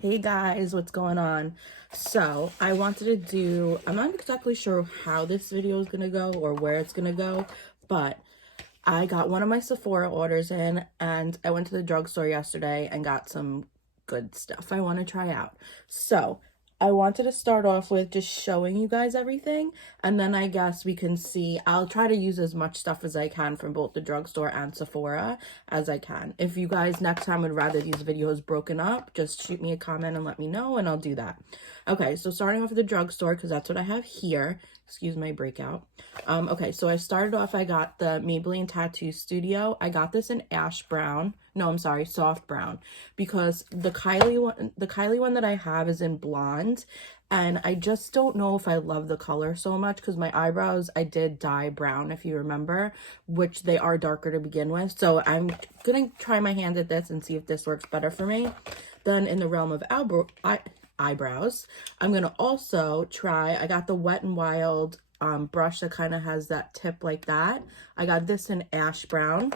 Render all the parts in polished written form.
Hey guys, what's going on? So I wanted to do, I'm not exactly sure how this video is gonna go or where it's gonna go, but I got one of my Sephora orders in and I went to the drugstore yesterday and got some good stuff I want to try out. So I wanted to start off with just showing you guys everything, and then I guess we can see, I'll try to use as much stuff as I can from both the drugstore and Sephora as I can. If you guys next time would rather these videos broken up, just shoot me a comment and let me know and I'll do that. Okay, so starting off with the drugstore, because that's what I have here. Excuse my breakout. Okay, so I started off, I got the Maybelline Tattoo Studio. I got this in ash brown. No, I'm sorry, soft brown, because the Kylie one that I have is in blonde, and I just don't know if I love the color so much, because my eyebrows, I did dye brown, if you remember, which they are darker to begin with. So I'm gonna try my hand at this and see if this works better for me. Then in the realm of eyebrows, I'm gonna also try, I got the Wet n Wild brush that kind of has that tip like that. I got this in ash brown,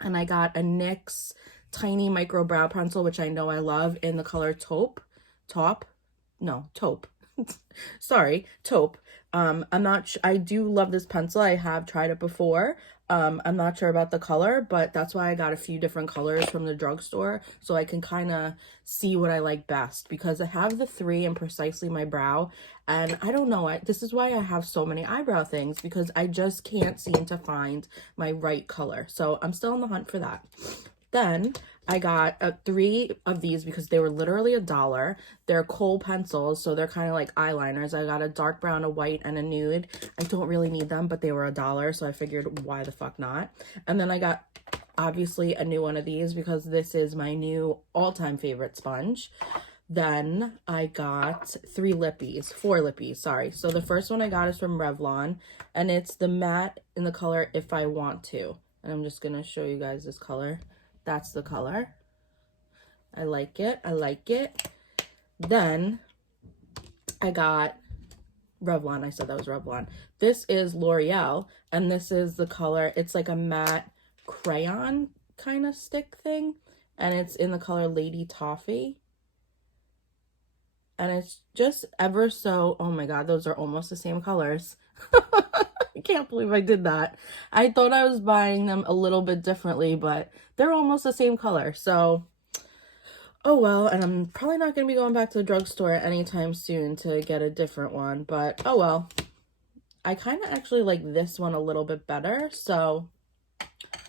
and I got a NYX tiny micro brow pencil, which I know I love, in the color taupe. Sorry, taupe. I'm not I do love this pencil. I have tried it before. I'm not sure about the color, but that's why I got a few different colors from the drugstore, so I can kind of see what I like best, because I have the three in precisely my brow, and I don't know, this is why I have so many eyebrow things, because I just can't seem to find my right color. So I'm still on the hunt for that. Then I got 3 of these because they were literally $1. They're kohl pencils, so they're kind of like eyeliners. I got a dark brown, a white, and a nude. I don't really need them, but they were $1, so I figured why the fuck not. And then I got obviously a new one of these because this is my new all-time favorite sponge. Then I got 4 lippies, sorry. So the first one I got is from Revlon, and it's the matte in the color If I Want To. And I'm just gonna show you guys this color. That's the color. I like it. I like it. Then I got Revlon. I said that was Revlon. This is L'Oreal, and this is the color. It's like a matte crayon kind of stick thing, and it's in the color Lady Toffee. And it's just ever so, oh my god, those are almost the same colors. I can't believe I did that. I thought I was buying them a little bit differently, but they're almost the same color. So, oh well, and I'm probably not going to be going back to the drugstore anytime soon to get a different one, but oh well. I kind of actually like this one a little bit better, so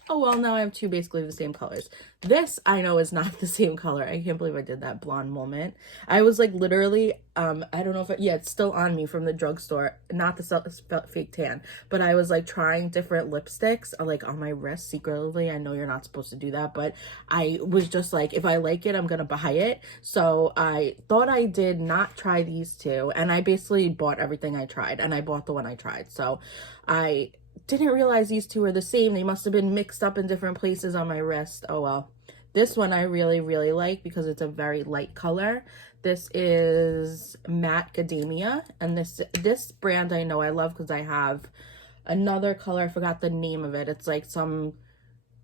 oh well, now I have 2 basically the same colors. This I know is not the same color. I can't believe I did that blonde moment. I was like literally, I don't know if yeah, it's still on me from the drugstore. Not the fake tan, but I was like trying different lipsticks like on my wrist secretly. I know you're not supposed to do that, but I was just like, if I like it, I'm gonna buy it. So I thought I did not try these 2, and I basically bought everything I tried, and I bought the one I tried. So I didn't realize these 2 were the same. They must have been mixed up in different places on my wrist. Oh well. This one I really, really like because it's a very light color. This is Matte Macadamia, and this brand I know I love because I have another color. I forgot the name of it. It's like some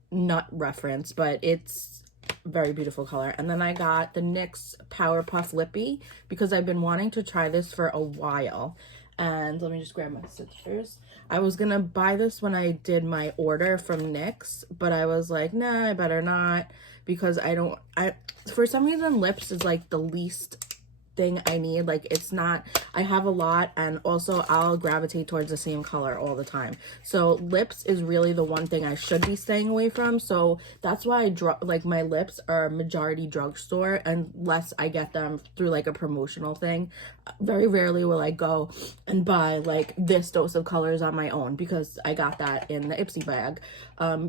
nut reference, but it's a very beautiful color. And then I got the NYX Powerpuff Lippy because I've been wanting to try this for a while. And let me just grab my scissors. I was gonna buy this when I did my order from NYX, but I was like, nah, I better not, because for some reason lips is like the least thing I need. Like, it's not, I have a lot, and also I'll gravitate towards the same color all the time. So lips is really the one thing I should be staying away from. So that's why like my lips are majority drugstore, unless I get them through like a promotional thing. Very rarely will I go and buy like this dose of colors on my own, because I got that in the Ipsy bag,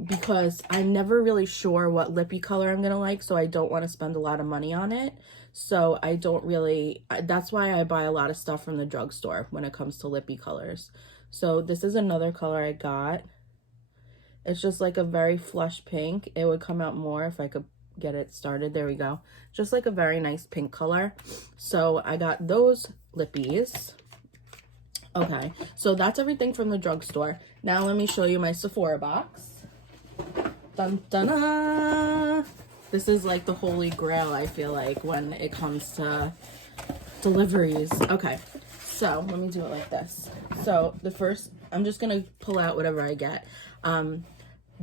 because I'm never really sure what lippy color I'm gonna like, so I don't want to spend a lot of money on it. So I don't really, that's why I buy a lot of stuff from the drugstore when it comes to lippy colors. So this is another color I got. It's just like a very flush pink. It would come out more if I could get it started. There we go. Just like a very nice pink color. So I got those lippies. Okay, so that's everything from the drugstore. Now let me show you my Sephora box. Dun dun dun! This is like the holy grail, I feel like, when it comes to deliveries. Okay, so let me do it like this. So the first, I'm just gonna pull out whatever I get.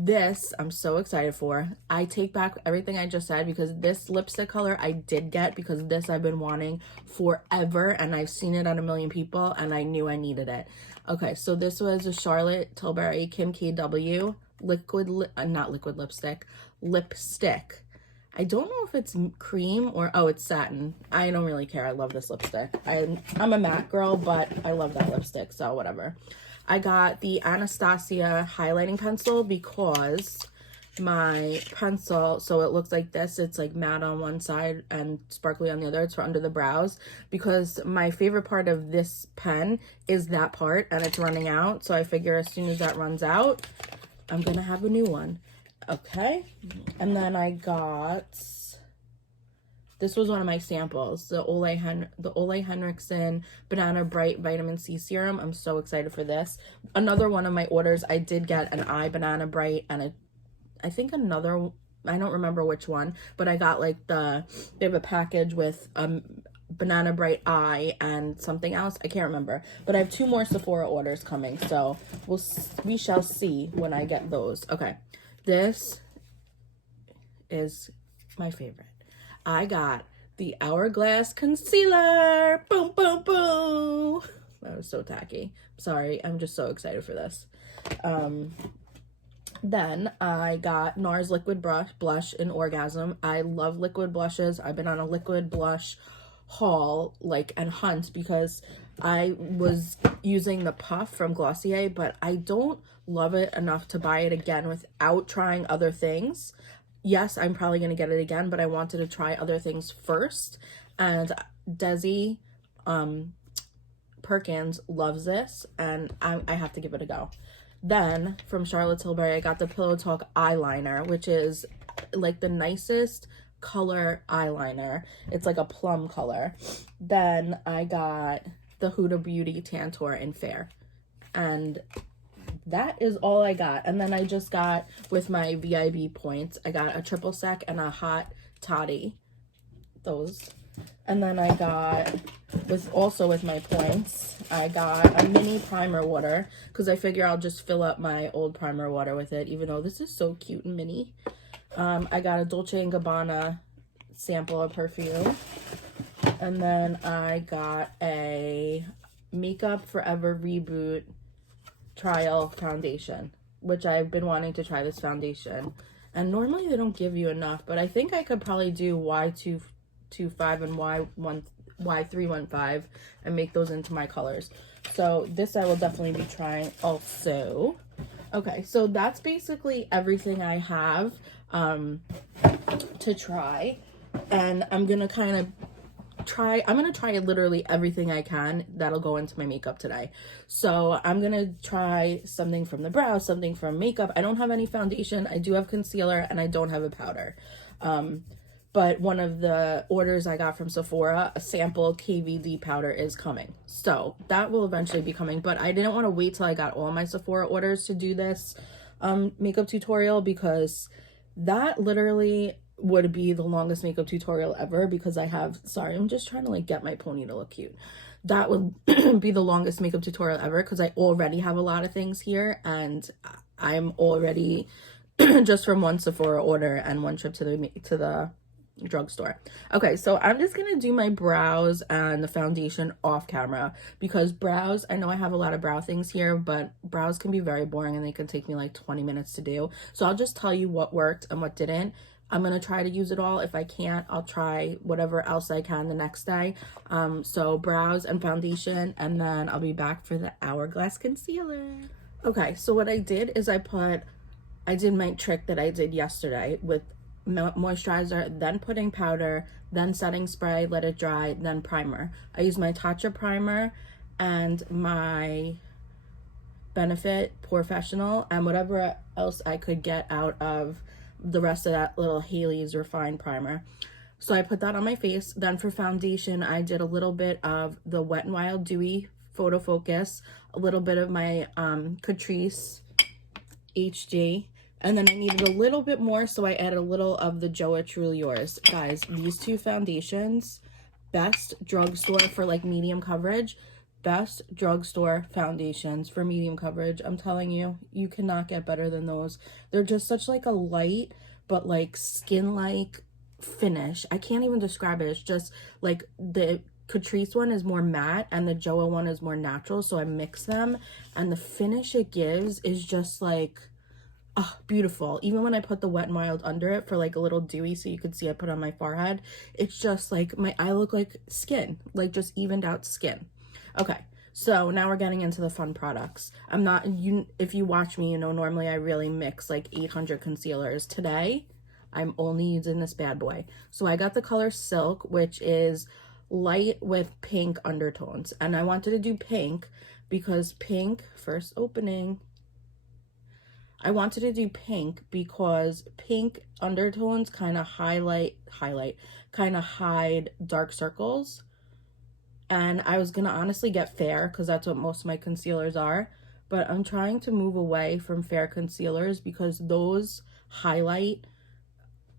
This I'm so excited for. I take back everything I just said, because this lipstick color I did get, because this I've been wanting forever and I've seen it on a million people and I knew I needed it. Okay, so this was a Charlotte Tilbury Kim KW not liquid lipstick, lipstick. I don't know if it's cream or, oh, it's satin. I don't really care. I love this lipstick. I'm a matte girl, but I love that lipstick, so whatever. I got the Anastasia highlighting pencil because my pencil, so it looks like this. It's like matte on one side and sparkly on the other. It's for under the brows, because my favorite part of this pen is that part, and it's running out. So I figure as soon as that runs out, I'm gonna have a new one. Okay, and then I got, this was one of my samples, the Ole Henriksen Banana Bright Vitamin C Serum. I'm so excited for this. Another one of my orders, I did get an eye Banana Bright, and I think another, I don't remember which one, but I got like they have a package with Banana Bright eye and something else. I can't remember, but I have 2 more Sephora orders coming, so we shall see when I get those. Okay, this is my favorite. I got the Hourglass Concealer. Boom, boom, boom. That was so tacky. Sorry, I'm just so excited for this. Then I got NARS Liquid Blush in Orgasm. I love liquid blushes. I've been on a liquid blush haul, like, and hunt, because I was using the Puff from Glossier, but I don't love it enough to buy it again without trying other things. Yes, I'm probably going to get it again, but I wanted to try other things first. And Desi Perkins loves this, and I have to give it a go. Then from Charlotte Tilbury, I got the Pillow Talk eyeliner, which is like the nicest color eyeliner. It's like a plum color. Then I got the Huda Beauty Tantour in Fair, and that is all I got. And then I just got, with my VIB points, I got a triple sec and a hot toddy, those. And then I got, with my points, I got a mini primer water, because I figure I'll just fill up my old primer water with it, even though this is so cute and mini. I got a Dolce & Gabbana sample of perfume. And then I got a Makeup Forever Reboot trial foundation, which I've been wanting to try this foundation, and normally they don't give you enough, but I think I could probably do Y225 and Y315 and make those into my colors. So this I will definitely be trying also. Okay, so that's basically everything I have to try, and I'm gonna try literally everything I can that'll go into my makeup today. So I'm gonna try something from the brow, something from makeup. I don't have any foundation. I do have concealer, and I don't have a powder. But one of the orders I got from Sephora, a sample KVD powder, is coming. So that will eventually be coming, but I didn't want to wait till I got all my Sephora orders to do this makeup tutorial, because that literally would be the longest makeup tutorial ever, because sorry, I'm just trying to like get my pony to look cute. That would be the longest makeup tutorial ever, because I already have a lot of things here, and I'm already just from one Sephora order and one trip to the drugstore. Okay, so I'm just gonna do my brows and the foundation off camera, because brows, I know I have a lot of brow things here, but brows can be very boring and they can take me like 20 minutes to do. So I'll just tell you what worked and what didn't. I'm gonna try to use it all. If I can't, I'll try whatever else I can the next day. So brows and foundation, and then I'll be back for the Hourglass Concealer. Okay, so what I did is I did my trick that I did yesterday with moisturizer, then putting powder, then setting spray, let it dry, then primer. I used my Tatcha primer and my Benefit Professional and whatever else I could get out of the rest of that little Haley's Refined primer. So I put that on my face. Then for foundation, I did a little bit of the Wet n Wild Dewy Photo Focus, a little bit of my Catrice HD And then I needed a little bit more, so I added a little of the Joa Truly Yours. Guys, these two foundations, best drugstore for like medium coverage. Best drugstore foundations for medium coverage. I'm telling you, you cannot get better than those. They're just such like a light, but like skin-like finish. I can't even describe it. It's just like the Catrice one is more matte and the Joa one is more natural. So I mix them and the finish it gives is just like, oh, beautiful. Even when I put the Wet n Wild under it for like a little dewy so you could see I put on my forehead, it's just like I look like skin, like just evened out skin. Okay, so now we're getting into the fun products. I'm not, if you watch me, you know, normally I really mix like 800 concealers. Today, I'm only using this bad boy. So I got the color Silk, which is light with pink undertones. And I wanted to do pink because pink, first opening, I wanted to do pink because pink undertones kind of kind of hide dark circles. And I was going to honestly get fair because that's what most of my concealers are. But I'm trying to move away from fair concealers because those highlight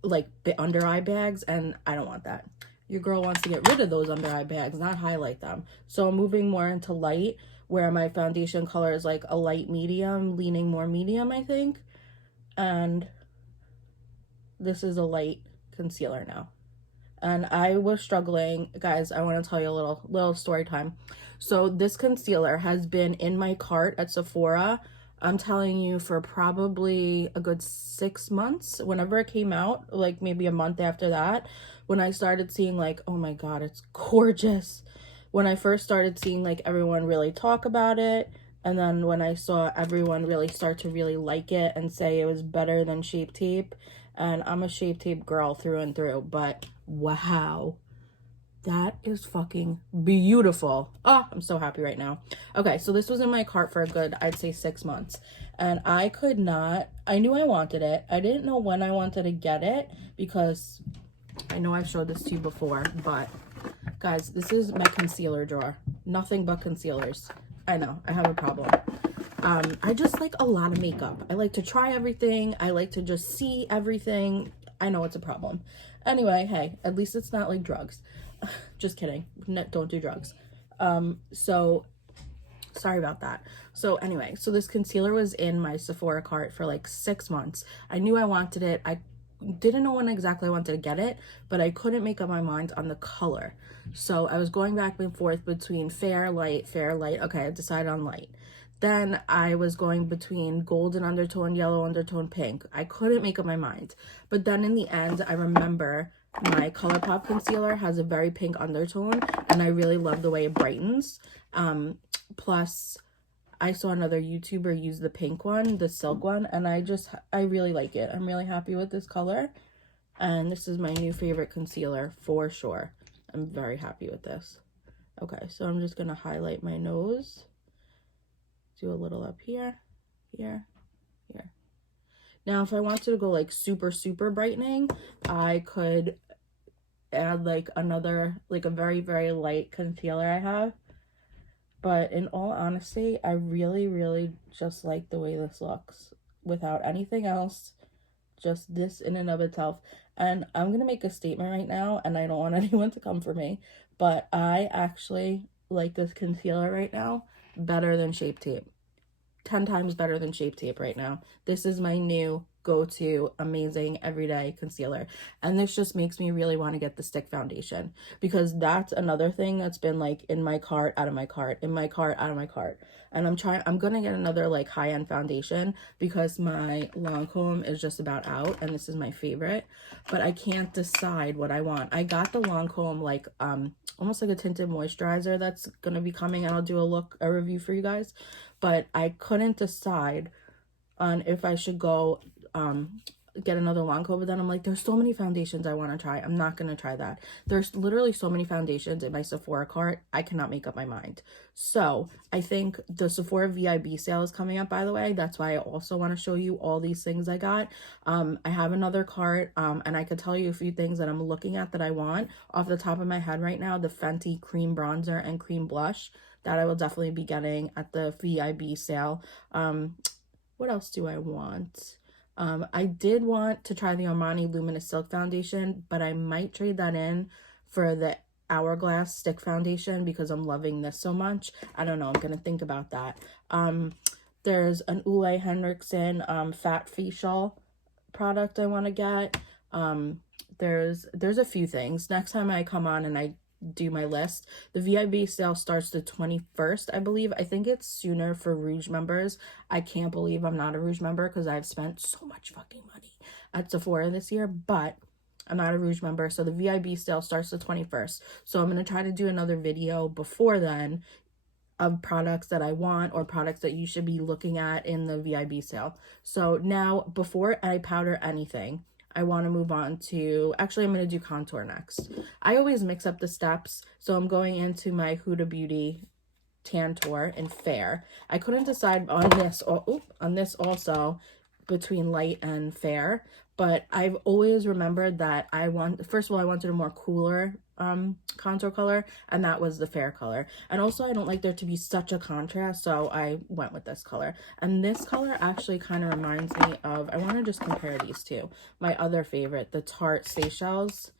like the under eye bags and I don't want that. Your girl wants to get rid of those under eye bags, not highlight them. So I'm moving more into light where my foundation color is like a light medium, leaning more medium, I think. And this is a light concealer now. And I was struggling. Guys, I want to tell you a little story time. So this concealer has been in my cart at Sephora, I'm telling you, for probably a good 6 months. Whenever it came out, like maybe a month after that, when I started seeing like, oh my god, it's gorgeous. When I first started seeing like everyone really talk about it, and then when I saw everyone really start to really like it and say it was better than Shape Tape, and I'm a Shape Tape girl through and through, but wow, that is fucking beautiful. Oh, I'm so happy right now. Okay, so this was in my cart for a good, I'd say 6 months. And I could not, I knew I wanted it. I didn't know when I wanted to get it because I know I've showed this to you before, but guys, this is my concealer drawer. Nothing but concealers. I know, I have a problem. I just like a lot of makeup. I like to try everything. I like to just see everything. I know it's a problem. Anyway, hey, at least it's not like drugs. Just kidding. No, don't do drugs. So sorry about that. So anyway, so this concealer was in my Sephora cart for like 6 months. I knew I wanted it. I didn't know when exactly I wanted to get it, but I couldn't make up my mind on the color. So I was going back and forth between fair, light, fair, light. Okay, I decided on light. Then I was going between golden undertone, yellow undertone, pink. I couldn't make up my mind. But then in the end, I remember my ColourPop concealer has a very pink undertone, and I really love the way it brightens. Plus, I saw another YouTuber use the pink one, the Silk one, and I really like it. I'm really happy with this color. And this is my new favorite concealer for sure. I'm very happy with this. Okay, so I'm just going to highlight my nose. Do a little up here, here, here. Now, if I wanted to go like super, super brightening, I could add like another, like a very, very light concealer I have. But in all honesty, I really, really just like the way this looks without anything else. Just this in and of itself. And I'm going to make a statement right now, and I don't want anyone to come for me, but I actually like this concealer right now better than Shape Tape. 10 times better than Shape Tape right now. This is my new go-to amazing everyday concealer, and this just makes me really want to get the stick foundation, because that's another thing that's been like in my cart, out of my cart, in my cart, out of my cart. And I'm gonna get another like high-end foundation because my Lancome is just about out, and this is my favorite, but I can't decide what I want. I got the Lancome like almost like a tinted moisturizer that's gonna be coming, and I'll do a review for you guys, but I couldn't decide on if I should go get another Lancome. But then I'm like, there's so many foundations I want to try. I'm not going to try that. There's literally so many foundations in my Sephora cart. I cannot make up my mind. So I think the Sephora VIB sale is coming up, by the way. That's why I also want to show you all these things I got. I have another cart, and I could tell you a few things that I'm looking at that I want off the top of my head right now. The Fenty cream bronzer and cream blush that I will definitely be getting at the VIB sale. What else do I want? I did want to try the Armani Luminous Silk Foundation, but I might trade that in for the Hourglass Stick Foundation because I'm loving this so much. I don't know. I'm going to think about that. There's an Ole Henriksen fat facial product I want to get. There's a few things. Next time I come on and I do my list, the VIB sale starts the 21st, I believe. I think it's sooner for Rouge members. I can't believe I'm not a Rouge member because I've spent so much fucking money at Sephora this year, but I'm not a Rouge member, so the VIB sale starts the 21st. So I'm going to try to do another video before then of products that I want or products that you should be looking at in the VIB sale. So now, before I powder anything, I want to move on to, actually I'm going to do contour next. I always mix up the steps, so I'm going into my Huda Beauty Tantour in Fair. I couldn't decide on this also between light and fair, but I've always remembered that first of all, I wanted a more cooler contour color, and that was the fair color. And also I don't like there to be such a contrast, so I went with this color. And this color actually kind of reminds me of, I want to just compare these two, my other favorite, the Tarte Seychelles.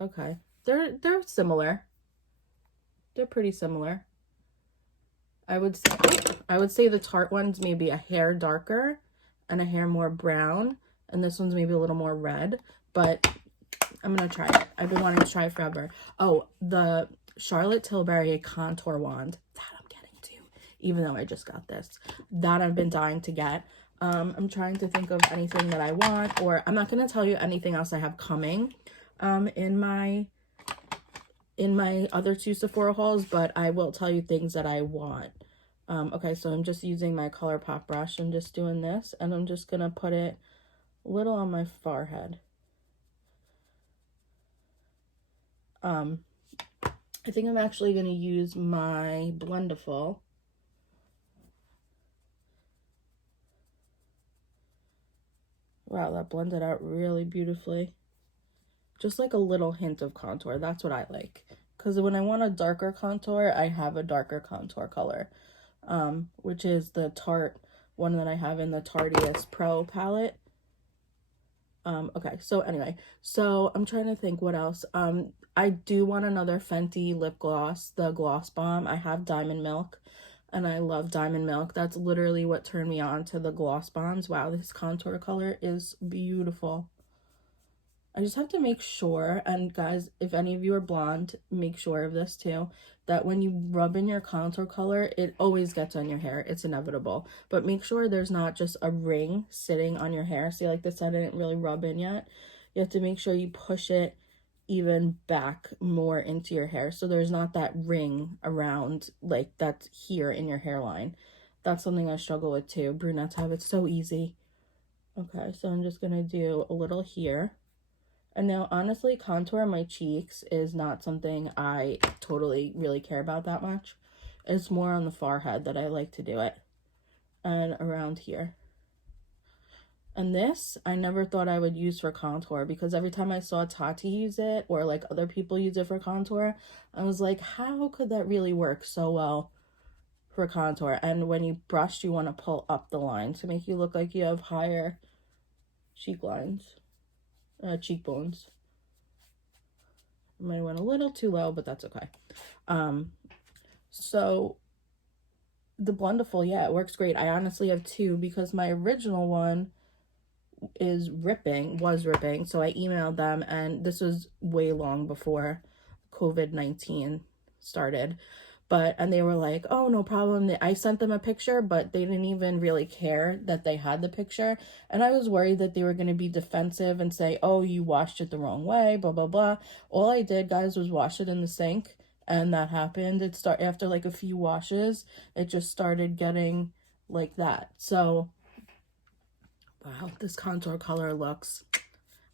Okay, they're similar. They're pretty similar. I would say the Tarte one's maybe a hair darker and a hair more brown, and this one's maybe a little more red, but I'm gonna try it. I've been wanting to try it forever. Oh, the Charlotte Tilbury contour wand, that I'm getting to, even though I just got this. That I've been dying to get. I'm trying to think of anything that I want, or I'm not gonna tell you anything else I have coming in my other two Sephora hauls, but I will tell you things that I want. Okay, so I'm just using my ColourPop brush and just doing this, and I'm just gonna put it a little on my forehead. I think I'm actually gonna use my Blendiful. Wow, that blended out really beautifully. Just like a little hint of contour, that's what I like. Because when I want a darker contour, I have a darker contour color. Which is the Tarte one that I have in the Tarteist Pro palette. Okay, so anyway, so I'm trying to think what else. I do want another Fenty lip gloss, the Gloss Bomb. I have Diamond Milk, and I love Diamond Milk. That's literally what turned me on to the Gloss Bombs. Wow, this contour color is beautiful. I just have to make sure, and guys, if any of you are blonde, make sure of this too, that when you rub in your contour color, it always gets on your hair. It's inevitable. But make sure there's not just a ring sitting on your hair. See, like this, I didn't really rub in yet. You have to make sure you push it even back more into your hair, so there's not that ring around, like that's here in your hairline. That's something I struggle with too. Brunettes have it so easy. Okay, so I'm just gonna do a little here. And now, honestly, contour my cheeks is not something I totally really care about that much. It's more on the forehead that I like to do it. And around here. And this, I never thought I would use for contour, because every time I saw Tati use it, or like other people use it for contour, I was like, how could that really work so well for contour? And when you brush, you want to pull up the line to make you look like you have higher cheek lines. Cheekbones. I might have went a little too low, but that's okay. So the Blendiful, yeah, it works great. I honestly have two because my original one was ripping, so I emailed them, and this was way long before COVID-19 started. And they were like, oh, no problem. I sent them a picture, but they didn't even really care that they had the picture. And I was worried that they were going to be defensive and say, oh, you washed it the wrong way, blah, blah, blah. All I did, guys, was wash it in the sink. And that happened. After like a few washes, it just started getting like that. So, wow, this contour color looks,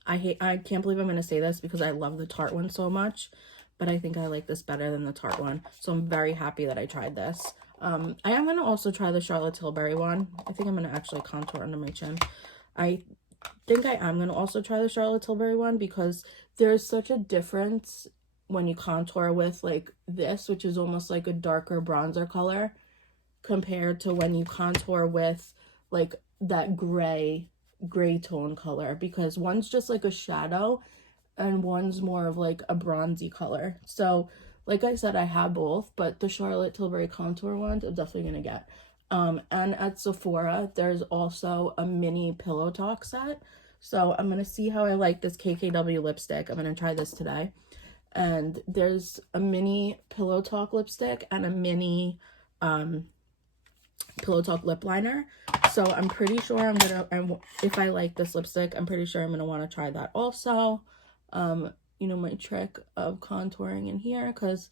I can't believe I'm going to say this because I love the Tarte one so much, but I think I like this better than the Tarte one. So I'm very happy that I tried this. I am going to also try the Charlotte Tilbury one. I think I'm going to actually contour under my chin. I think I am going to also try the Charlotte Tilbury one because there's such a difference when you contour with like this, which is almost like a darker bronzer color, compared to when you contour with like that gray tone color, because one's just like a shadow and one's more of like a bronzy color. So like I said, I have both, but the Charlotte Tilbury contour ones I'm definitely gonna get. And at Sephora there's also a mini pillow talk set, so I'm gonna see how I like this KKW lipstick. I'm gonna try this today. And there's a mini pillow talk lipstick and a mini pillow talk lip liner, so I'm pretty sure if I like this lipstick, I'm pretty sure I'm gonna want to try that also. You know, my trick of contouring in here, because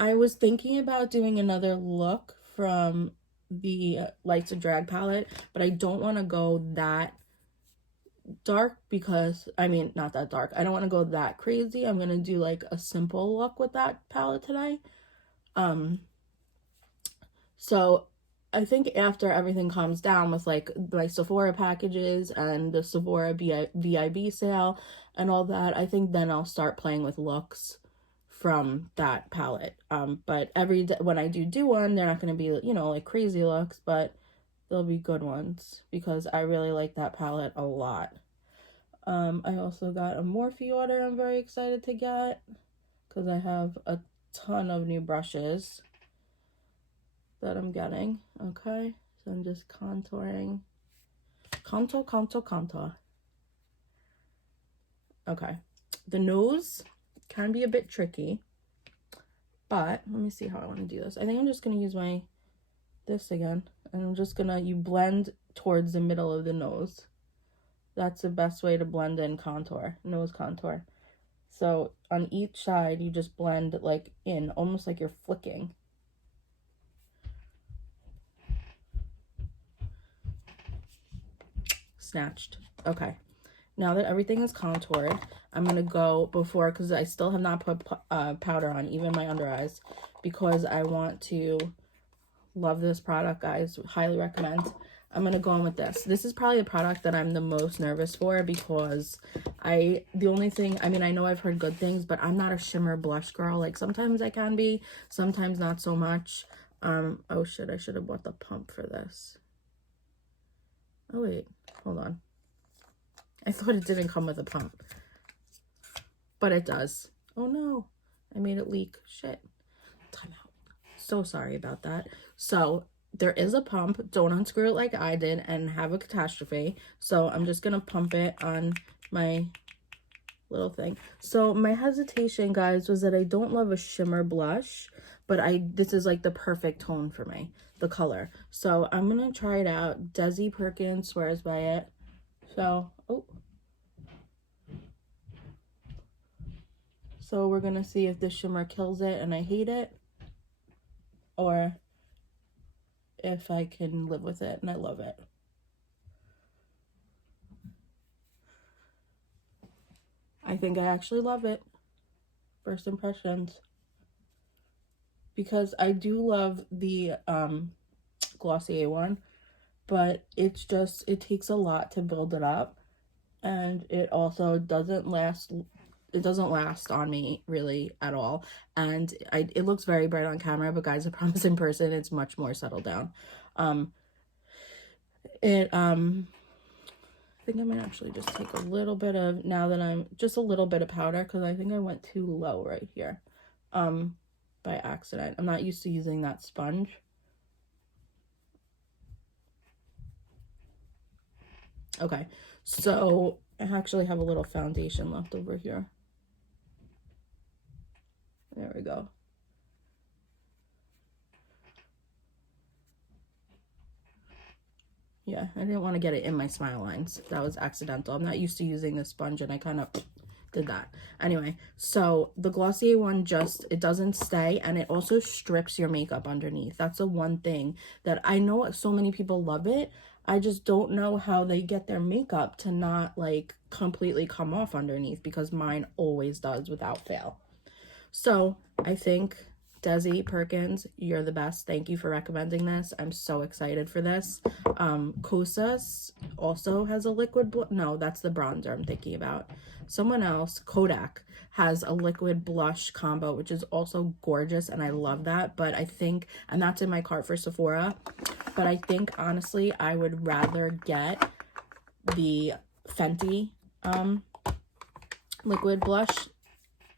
I was thinking about doing another look from the Lights of Drag palette, but I don't want to go that dark, because I mean, not that dark, I don't want to go that crazy. I'm gonna do like a simple look with that palette today. So I think after everything calms down with like my Sephora packages and the Sephora VIB sale and all that, I think then I'll start playing with looks from that palette. But every day when I do one, they're not going to be, you know, like crazy looks, but they'll be good ones because I really like that palette a lot. I also got a Morphe order I'm very excited to get because I have a ton of new brushes that I'm getting. Okay, so I'm just contouring. Contour. Okay, the nose can be a bit tricky, but let me see how I want to do this. I think I'm just gonna use this again, and I'm just gonna, you blend towards the middle of the nose. That's the best way to blend in contour, nose contour. So on each side, you just blend like in, almost like you're flicking. Snatched. Okay, now that everything is contoured, I'm gonna go before, because I still have not put powder on, even my under eyes, because I want to love this product, guys. Highly recommend. I'm gonna go in with this. This is probably the product that I'm the most nervous for, because the only thing, I mean, I know I've heard good things, but I'm not a shimmer blush girl. Like sometimes I can be, sometimes not so much. Oh shit, I should have bought the pump for this. Oh wait, hold on. I thought it didn't come with a pump, but it does. Oh no, I made it leak. Shit. Time out. So sorry about that. So there is a pump. Don't unscrew it like I did and have a catastrophe. So I'm just gonna pump it on my little thing. So my hesitation, guys, was that I don't love a shimmer blush, but this is like the perfect tone for me, the color. So I'm gonna try it out. Desi Perkins swears by it. So so we're gonna see if this shimmer kills it and I hate it, or if I can live with it and I love it. I think I actually love it. First impressions. Because I do love the Glossier one, but it's just, it takes a lot to build it up, and it also doesn't last. It doesn't last on me really at all, and it looks very bright on camera, but guys, I promise in person it's much more settled down. I think I might actually just take a little bit of, now that I'm just a little bit of powder, because I think I went too low right here by accident. I'm not used to using that sponge. Okay, so I actually have a little foundation left over here. There we go. Yeah, I didn't want to get it in my smile lines. That was accidental. I'm not used to using this sponge, and I kind of did that. Anyway, so the Glossier one it doesn't stay, and it also strips your makeup underneath. That's the one thing that I know so many people love it. I just don't know how they get their makeup to not like completely come off underneath, because mine always does without fail. So I think Desi Perkins, you're the best. Thank you for recommending this. I'm so excited for this. Kosas also has a liquid no, that's the bronzer I'm thinking about. Someone else, Kodak, has a liquid blush combo, which is also gorgeous, and I love that. But I think, and that's in my cart for Sephora, but I think honestly I would rather get the Fenty liquid blush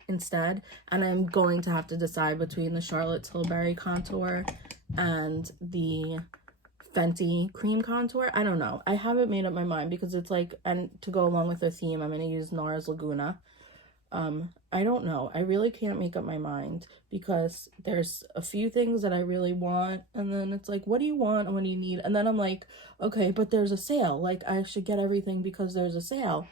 instead, and I'm going to have to decide between the Charlotte Tilbury contour and the Fenty cream contour. I don't know. I haven't made up my mind because it's like, and to go along with the theme, I'm going to use NARS Laguna. I don't know. I really can't make up my mind because there's a few things that I really want, and then it's like, what do you want and what do you need? And then I'm like, okay, but there's a sale. Like, I should get everything because there's a sale.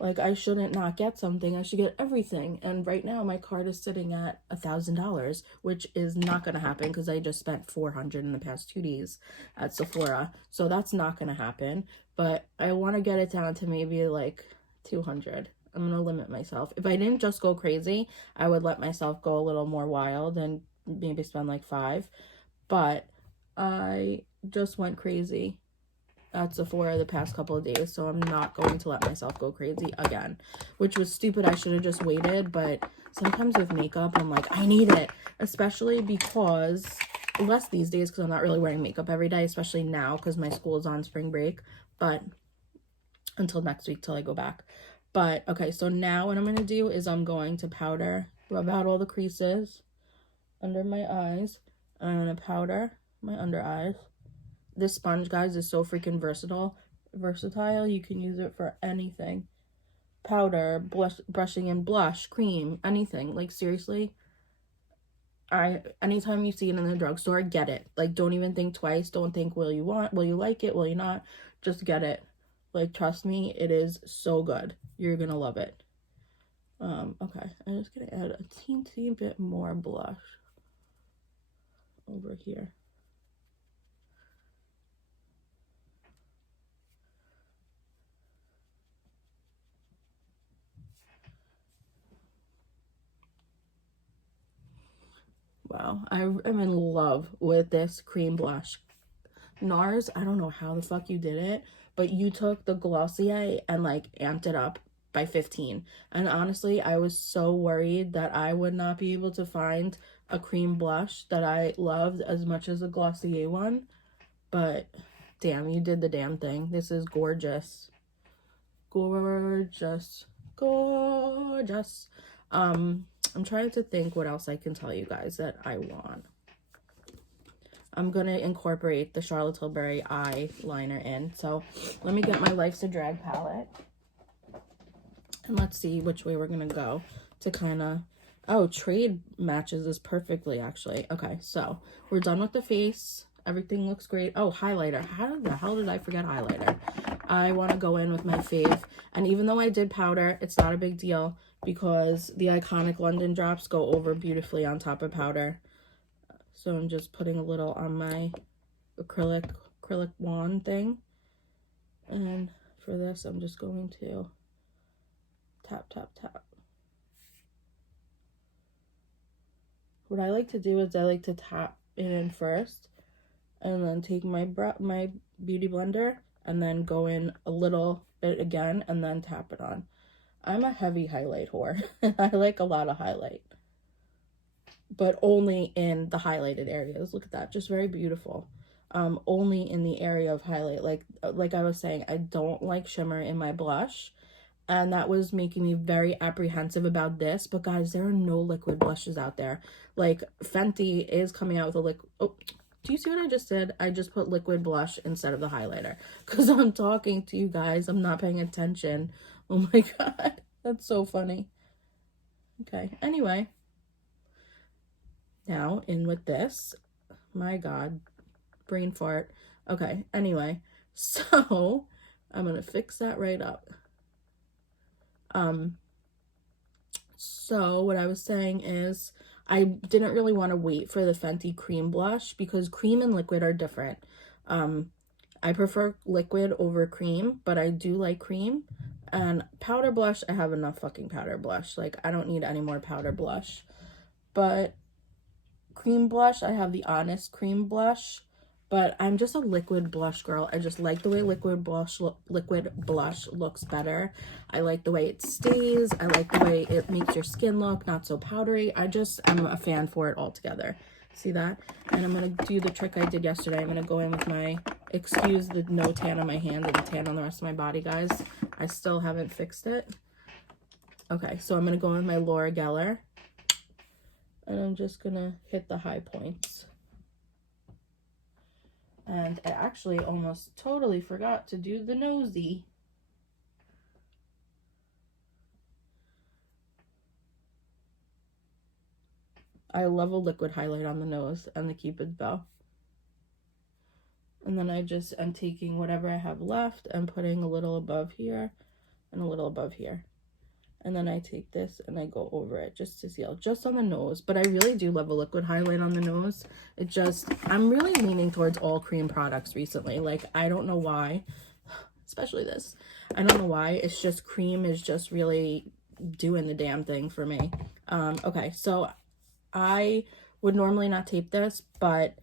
Like, I shouldn't not get something. I should get everything. And right now my card is sitting at $1,000, which is not going to happen because I just spent $400 in the past 2 days at Sephora. So that's not going to happen. But I want to get it down to maybe like 200. I'm going to limit myself. If I didn't just go crazy, I would let myself go a little more wild and maybe spend like 5. But I just went crazy at Sephora the past couple of days, so I'm not going to let myself go crazy again, which was stupid. I should have just waited, but sometimes with makeup, I'm like, I need it, especially because, less these days because I'm not really wearing makeup every day, especially now because my school is on spring break, but until next week till I go back. But, okay, so now what I'm going to do is I'm going to powder, rub out all the creases under my eyes, and I'm going to powder my under eyes. This sponge, guys, is so freaking versatile. You can use it for anything. Powder, blush, brushing in blush, cream, anything. Like, seriously, anytime you see it in the drugstore, get it. Like, don't even think twice. Don't think, will you like it, will you not? Just get it. Like, trust me, it is so good. You're gonna love it. Okay, I'm just gonna add a teensy bit more blush over here. Wow, I am in love with this cream blush. NARS, I don't know how the fuck you did it, but you took the Glossier and like amped it up by 15. And honestly, I was so worried that I would not be able to find a cream blush that I loved as much as a Glossier one. But damn, you did the damn thing. This is gorgeous. Gorgeous. Gorgeous. I'm trying to think what else I can tell you guys that I want. I'm going to incorporate the Charlotte Tilbury eyeliner in. So let me get my Life's a Drag palette. And let's see which way we're going to go to kind of... Oh, trade matches this perfectly, actually. Okay, so we're done with the face. Everything looks great. Oh, highlighter. How the hell did I forget highlighter? I want to go in with my fave. And even though I did powder, it's not a big deal because the iconic London drops go over beautifully on top of powder. So I'm just putting a little on my acrylic wand thing. And for this, I'm just going to tap, tap, tap. What I like to do is I like to tap it in first and then take my beauty blender and then go in a little bit again and then tap it on. I'm a heavy highlight whore. I like a lot of highlight, but only in the highlighted areas. Look at that, just very beautiful. Only in the area of highlight. Like I was saying, I don't like shimmer in my blush, and that was making me very apprehensive about this. But guys, there are no liquid blushes out there. Like, Fenty is coming out with a liquid... Oh, do you see what I just did? I just put liquid blush instead of the highlighter because I'm talking to you guys. I'm not paying attention. Oh my god, that's so funny. Okay, anyway. Now, in with this. My god, brain fart. Okay, anyway. So, I'm going to fix that right up. So what I was saying is I didn't really want to wait for the Fenty cream blush because cream and liquid are different. I prefer liquid over cream, but I do like cream. And powder blush, I have enough fucking powder blush. Like, I don't need any more powder blush. But cream blush, I have the Honest cream blush. But I'm just a liquid blush girl. I just like the way liquid blush looks better. I like the way it stays. I like the way it makes your skin look not so powdery. I'm a fan for it altogether. See that? And I'm going to do the trick I did yesterday. I'm going to go in with my, excuse the no tan on my hand and the tan on the rest of my body, guys. I still haven't fixed it. Okay, so I'm going to go in with my Laura Geller. And I'm just going to hit the high points. And I actually almost totally forgot to do the nosy. I love a liquid highlight on the nose and the Cupid's bow. And then I just am taking whatever I have left and putting a little above here and a little above here. And then I take this and I go over it just to seal, just on the nose. But I really do love a liquid highlight on the nose. It just, I'm really leaning towards all cream products recently. Like, I don't know why, especially this. I don't know why. It's just cream is just really doing the damn thing for me. Okay, so I would normally not tape this, but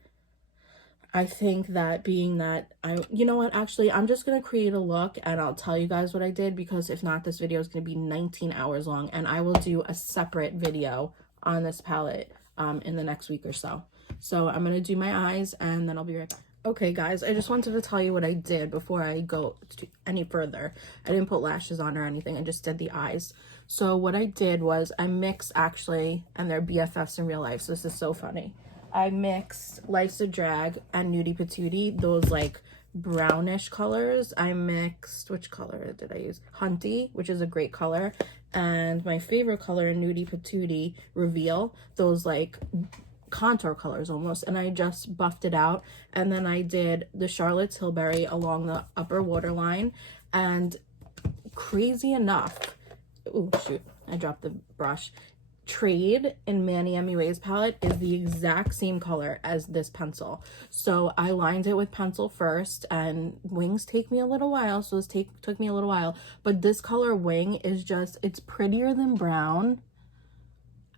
I think that being that you know what, actually, I'm just going to create a look and I'll tell you guys what I did, because if not, this video is going to be 19 hours long and I will do a separate video on this palette in the next week or so. So I'm going to do my eyes and then I'll be right back. Okay, guys, I just wanted to tell you what I did before I go any further. I didn't put lashes on or anything. I just did the eyes. So what I did was I mixed, actually, and they're BFFs in real life, so this is so funny. I mixed Life's a Drag and Nudie Patootie, those like brownish colors. I mixed, which color did I use? Hunty, which is a great color. And my favorite color in Nudie Patootie, Reveal, those like contour colors almost. And I just buffed it out. And then I did the Charlotte's Tilbury along the upper waterline. And crazy enough, oh shoot, I dropped the brush. Trade in Miami Ray's palette is the exact same color as this pencil. So I lined it with pencil first, and wings take me a little while, so this took me a little while. But this color wing is just, it's prettier than brown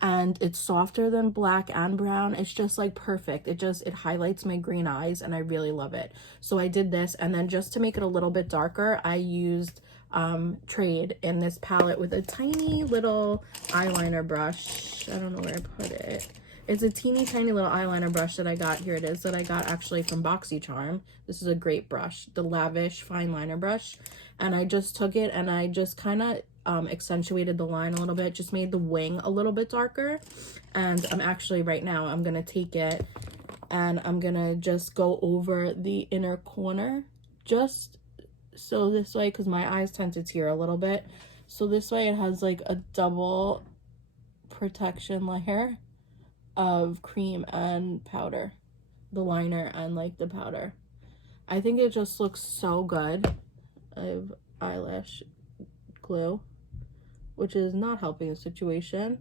and it's softer than black and brown. It's just like perfect. It highlights my green eyes and I really love it. So I did this, and then just to make it a little bit darker, I used Trade in this palette with a tiny little eyeliner brush. I don't know where I put it. It's a teeny tiny little eyeliner brush that I got, here it is, that I got actually from BoxyCharm. This is a great brush, the Lavish fine liner brush. And I just took it and I just kind of accentuated the line a little bit, just made the wing a little bit darker. And I'm actually, right now, I'm gonna take it and I'm gonna just go over the inner corner, just so this way, because my eyes tend to tear a little bit, so this way it has like a double protection layer of cream and powder, the liner and like the powder. I think it just looks so good. I have eyelash glue, which is not helping the situation.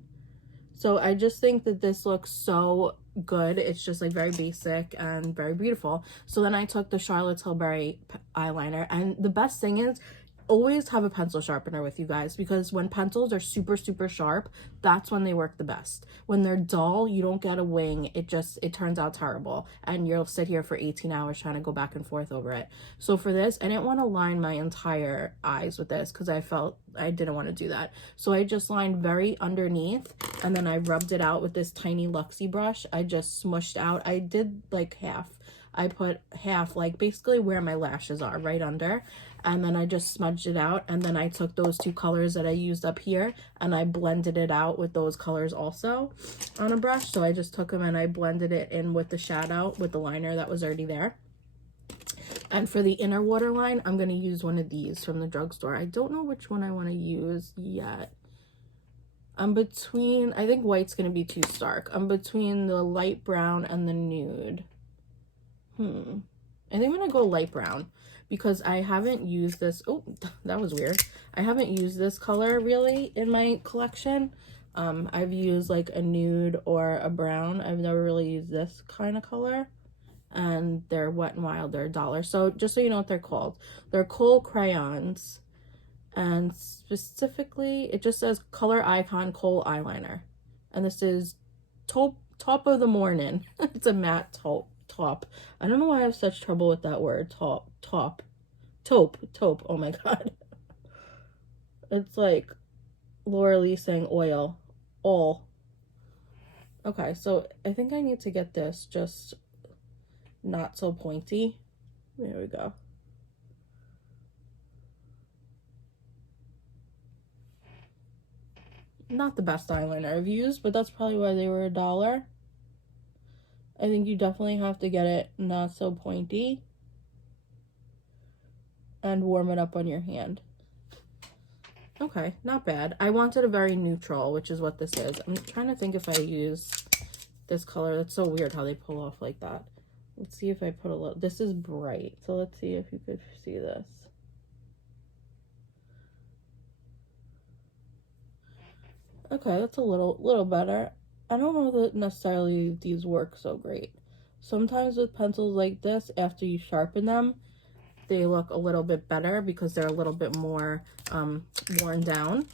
So I just think that this looks so good. It's just like very basic and very beautiful. So then I took the Charlotte Tilbury eyeliner, and the best thing is always have a pencil sharpener with you guys, because when pencils are super sharp, that's when they work the best. When they're dull, you don't get a wing, it turns out terrible, and you'll sit here for 18 hours trying to go back and forth over it. So for this, I didn't want to line my entire eyes with this because I felt I didn't want to do that. So I just lined very underneath, and then I rubbed it out with this tiny Luxie brush. I just smushed out, I did like half. I put half, like basically where my lashes are, right under, and then I just smudged it out. And then I took those two colors that I used up here and I blended it out with those colors also on a brush. So I just took them and I blended it in with the shadow, with the liner that was already there. And for the inner waterline, I'm going to use one of these from the drugstore. I don't know which one I want to use yet. I'm between, I think white's going to be too stark. I'm between the light brown and the nude. I think I'm going to go light brown because I haven't used this. Oh, that was weird. I haven't used this color really in my collection. I've used like a nude or a brown. I've never really used this kind of color. And they're Wet n Wild. They're $1. So just so you know what they're called. They're Kohl crayons. And specifically, it just says Color Icon Kohl Eyeliner. And this is top of the morning. It's a matte taupe. I don't know why I have such trouble with that word. Taupe. Oh my god. It's like Laura Lee saying oil. All. Okay, so I think I need to get this just not so pointy. There we go. Not the best eyeliner I've used, but that's probably why they were $1. I think you definitely have to get it not so pointy and warm it up on your hand. Okay, not bad. I wanted a very neutral, which is what this is. I'm trying to think if I use this color. That's so weird how they pull off like that. Let's see if I put a little, this is bright, so let's see if you could see this. Okay, that's a little better. I don't know that necessarily these work so great. Sometimes with pencils like this, after you sharpen them, they look a little bit better because they're a little bit more worn down.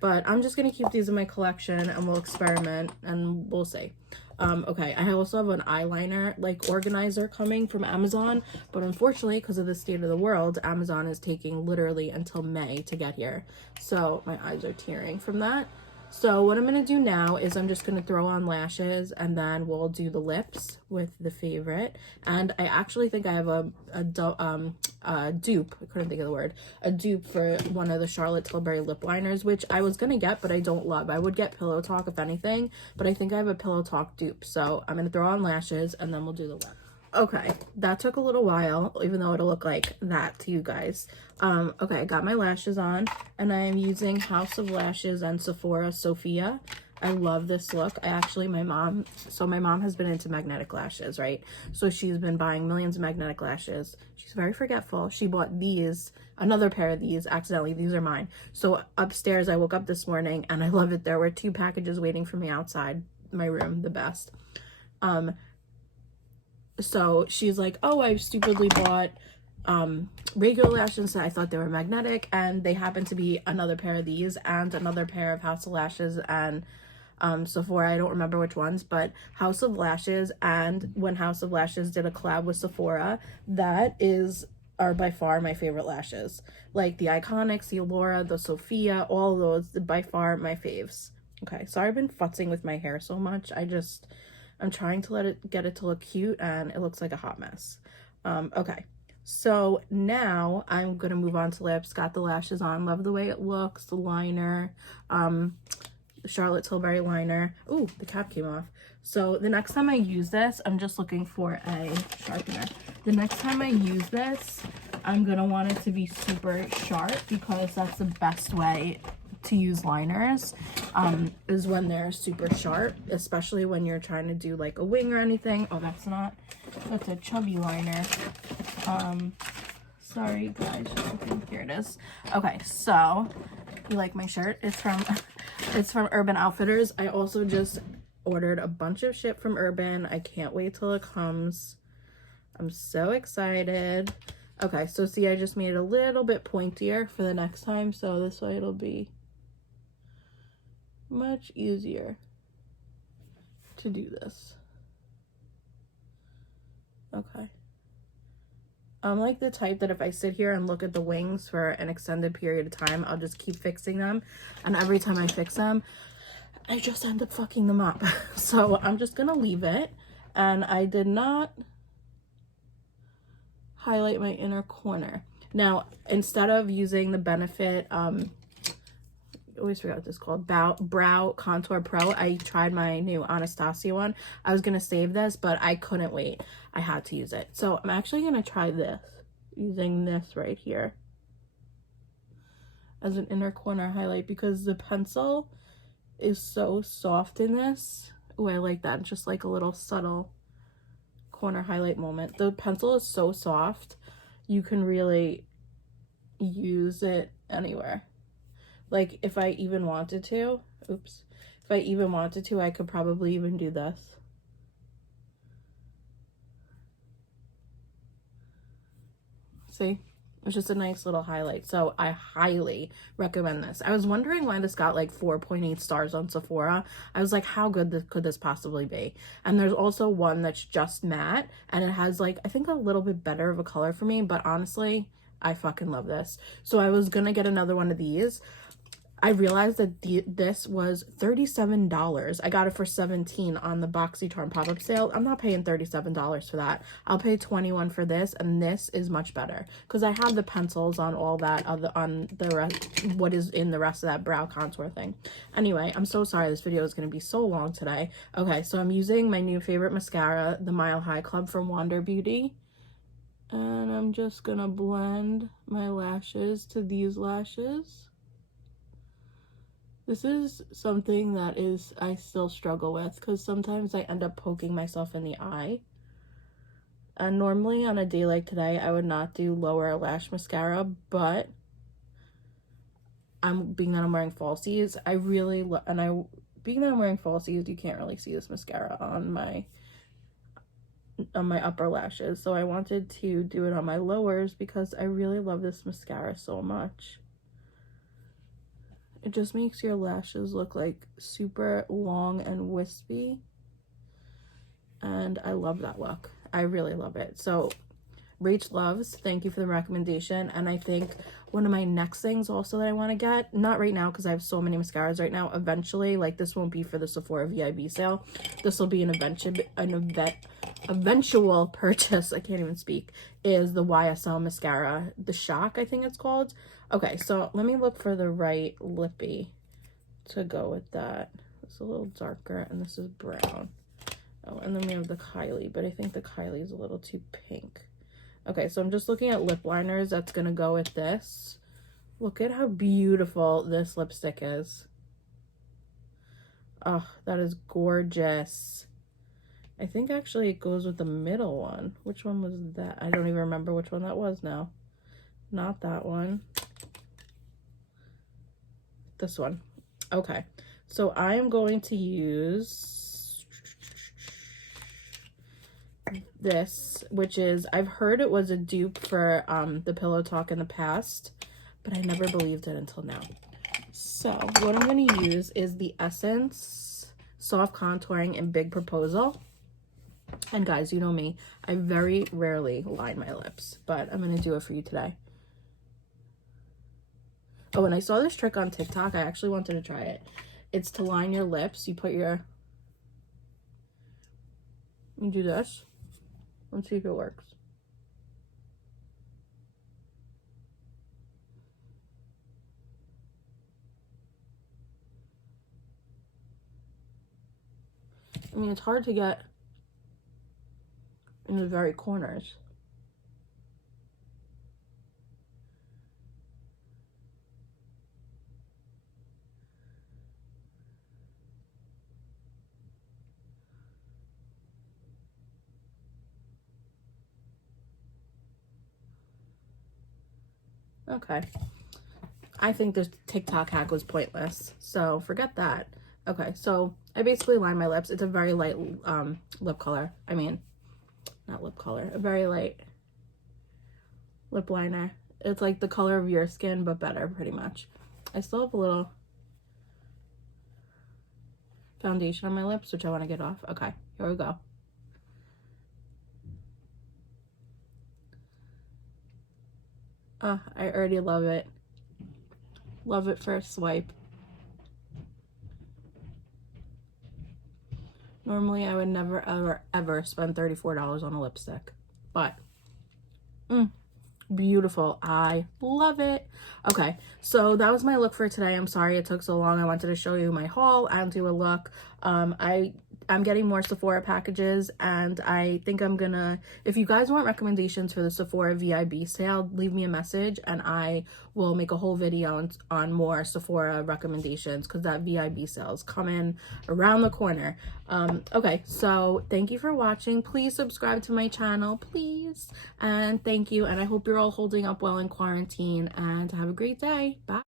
But I'm just going to keep these in my collection and we'll experiment and we'll see. Okay, I also have an eyeliner like organizer coming from Amazon, but unfortunately, because of the state of the world, Amazon is taking literally until May to get here. So my eyes are tearing from that. So what I'm going to do now is I'm just going to throw on lashes and then we'll do the lips with the favorite. And I actually think I have a dupe, I couldn't think of the word, a dupe for one of the Charlotte Tilbury lip liners, which I was going to get, but I don't love. I would get Pillow Talk if anything, but I think I have a Pillow Talk dupe. So I'm going to throw on lashes and then we'll do the lip. Okay, that took a little while, even though it'll look like that to you guys. Okay, I got my lashes on, and I am using House of Lashes and Sephora Sophia. I love this look. My mom has been into magnetic lashes, right? So she's been buying millions of magnetic lashes. She's very forgetful. She bought these, another pair of these, accidentally. These are mine. So upstairs, I woke up this morning, and I love it. There were 2 packages waiting for me outside my room, the best. So she's like, oh, I stupidly bought regular lashes. I thought they were magnetic, and they happen to be another pair of these and another pair of House of Lashes and Sephora. I don't remember which ones, but House of Lashes, and when House of Lashes did a collab with Sephora, are by far my favorite lashes. Like the Iconics, the Allura, the Sophia, all those, by far my faves. Okay, sorry I've been futzing with my hair so much. I'm trying to get it to look cute, and it looks like a hot mess. Okay, so now I'm gonna move on to lips. Got the lashes on, love the way it looks, the liner, Charlotte Tilbury liner. Ooh, the cap came off. So the next time I use this, I'm just looking for a sharpener. The next time I use this, I'm gonna want it to be super sharp because that's the best way to use liners, is when they're super sharp, especially when you're trying to do like a wing or anything. Oh, that's a chubby liner. Sorry guys, here it is. Okay, so you like my shirt? It's from Urban Outfitters. I also just ordered a bunch of shit from Urban. I can't wait till it comes. I'm so excited. Okay, so see, I just made it a little bit pointier for the next time, so this way it'll be much easier to do this. Okay. I'm like the type that if I sit here and look at the wings for an extended period of time, I'll just keep fixing them. And every time I fix them, I just end up fucking them up. So I'm just gonna leave it. And I did not highlight my inner corner. Now, instead of using the Benefit, I always forgot what this is called, Brow Contour Pro, I tried my new Anastasia one. I was gonna save this, but I couldn't wait. I had to use it. So I'm actually gonna try this, using this right here as an inner corner highlight because the pencil is so soft in this. Oh, I like that. Just like a little subtle corner highlight moment. The pencil is so soft, you can really use it anywhere. Like if I even wanted to, I could probably even do this. See? It's just a nice little highlight. So I highly recommend this. I was wondering why this got like 4.8 stars on Sephora. I was like, how good could this possibly be? And there's also one that's just matte, and it has like, I think a little bit better of a color for me, but honestly, I fucking love this. So I was gonna get another one of these. I realized that this was $37. I got it for $17 on the BoxyCharm pop-up sale. I'm not paying $37 for that. I'll pay $21 for this, and this is much better because I have the pencils on all that other on the rest, what is in the rest of that brow contour thing. Anyway, I'm so sorry this video is going to be so long today. Okay, so I'm using my new favorite mascara, the Mile High Club from Wander Beauty. And I'm just gonna blend my lashes to these lashes. This is something that I still struggle with because sometimes I end up poking myself in the eye. And normally on a day like today, I would not do lower lash mascara, but being that I'm wearing falsies, being that I'm wearing falsies, you can't really see this mascara on my upper lashes, so I wanted to do it on my lowers because I really love this mascara so much. It just makes your lashes look like super long and wispy, and I love that look. I really love it. So Rach Loves, thank you for the recommendation. And I think one of my next things also that I want to get, not right now because I have so many mascaras right now, eventually, like this won't be for the Sephora VIB sale, this will be an eventual purchase, I can't even speak, is the YSL mascara, the Shock, I think it's called. Okay, so let me look for the right lippy to go with that. It's a little darker and this is brown. Oh, and then we have the Kylie, but I think the Kylie is a little too pink. Okay, so I'm just looking at lip liners that's gonna go with this. Look at how beautiful this lipstick is. Oh, that is gorgeous. I think actually it goes with the middle one. Which one was that? I don't even remember which one that was now. Not that one. This one. Okay, so I am going to use this, which is, I've heard it was a dupe for the Pillow Talk in the past, but I never believed it until now. So what I'm going to use is the Essence Soft Contouring in Big Proposal. And guys, you know me, I very rarely line my lips, but I'm going to do it for you today. Oh, and I saw this trick on TikTok. I actually wanted to try it. It's to line your lips. You do this. Let's see if it works. I mean, it's hard to get in the very corners. Okay. I think this TikTok hack was pointless, so forget that. Okay, so I basically line my lips. It's a very light lip color. I mean, not lip color, a very light lip liner. It's like the color of your skin, but better, pretty much. I still have a little foundation on my lips, which I want to get off. Okay, here we go. Oh, I already love it. Love it first swipe. Normally, I would never, ever, ever spend $34 on a lipstick, but beautiful. I love it. Okay, so that was my look for today. I'm sorry it took so long. I wanted to show you my haul and do a look. I'm getting more Sephora packages, and I think I'm gonna, if you guys want recommendations for the Sephora VIB sale, leave me a message and I will make a whole video on more Sephora recommendations because that VIB sale is coming around the corner. Okay, so thank you for watching. Please subscribe to my channel, please, and thank you, and I hope you're all holding up well in quarantine, and have a great day. Bye.